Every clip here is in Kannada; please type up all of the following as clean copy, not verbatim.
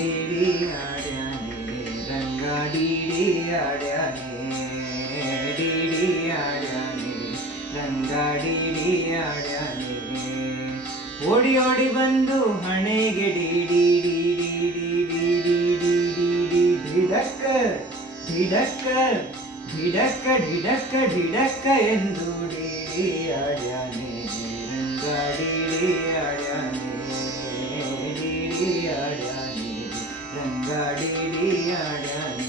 डीडी आड्याने ರಂಗ डीडी आड्याने डीडी आड्याने ರಂಗ डीडी आड्याने ಓಡಿ ಓಡಿ ಬಂದು ಹಣೆಗೆ डीडी ಢಿಡಕ್ಕ ಢಿಡಕ್ಕ ಢಿಡಕ್ಕ ಢಿಡಕ್ಕ ಢಿಡಕ್ಕ ಎಂದು डीडी आड्याने ರಂಗ डीडी आड्याने डीडी आड्याने ರಂಗ डीडी आड्याने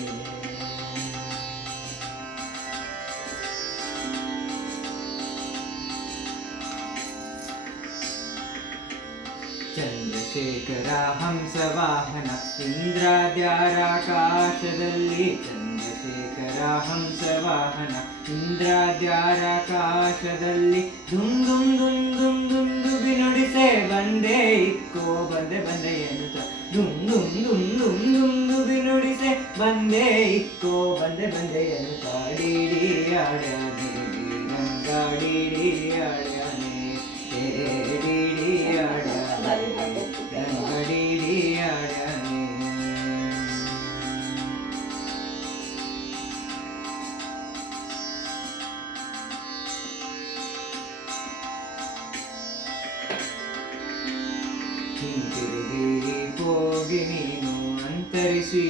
ಚಂದ್ರಶೇಖರ ಹಂಸವಾಹನ ಇಂದ್ರಾದ್ಯಾರಾಕಾಶದಲ್ಲಿ ಚಂದ್ರಶೇಖರ ಹಂಸವಾಹನ ಇಂದ್ರಾದ್ಯಾರಾಕಾಶದಲ್ಲಿ ದುಮ್ ದುಮ್ ದುಮ್ ದುಮ್ ದುಮ್ ದುಬಿ ನುಡಿಸೆ ಬಂದೆ ಇಕ್ಕೋ ಬಂದೆ ಬಂದೆ ಎನ್ನುತ್ತ ದುಮ್ ದುಮ್ ದುಮ್ ದುಮ್ ದುಮ್ ದುಬಿ ನುಡಿಸೆ ಬಂದೆ ಇಕ್ಕೋ ಬಂದೆ ಬಂದೆ ಎನ್ನುತ್ತ डीडी आड्याने ರಂಗ डीडी आड्याने डीडी आड्याने ರಂಗ डीडी आड्याने ಹಿಂತಿರುಗಿ ಹೋಗಿ ನೀನು ಅಂತರಿಸಿ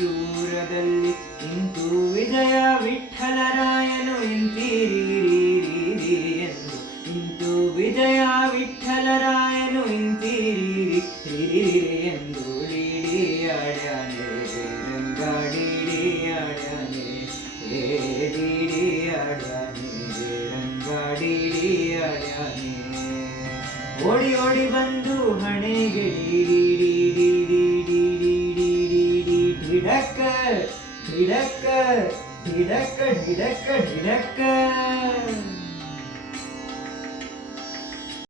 ದೂರದಲ್ಲಿ ಇಂತು ವಿಜಯ ವಿಠ್ಠಲರಾಯನು ಇಂತೀರಿ ಎಂದು ಇಂತು ವಿಜಯ ವಿಠ್ಠಲರಾಯನು ಇಂತೀರಿ ಎಂದು डीडी आड्याने ರಂಗ डीडी आड्याने डीडी आड्याने ರಂಗ डीडी आड्याने ಓಡಿ ಓಡಿ ಬಂದು ಹಣೆಗೆ ಢಿಡಕ್ಕ ಢಿಡಕ್ಕ ಢಿಡಕ್ಕ ಢಿಡಕ್ಕ ಢಿಡಕ್ಕ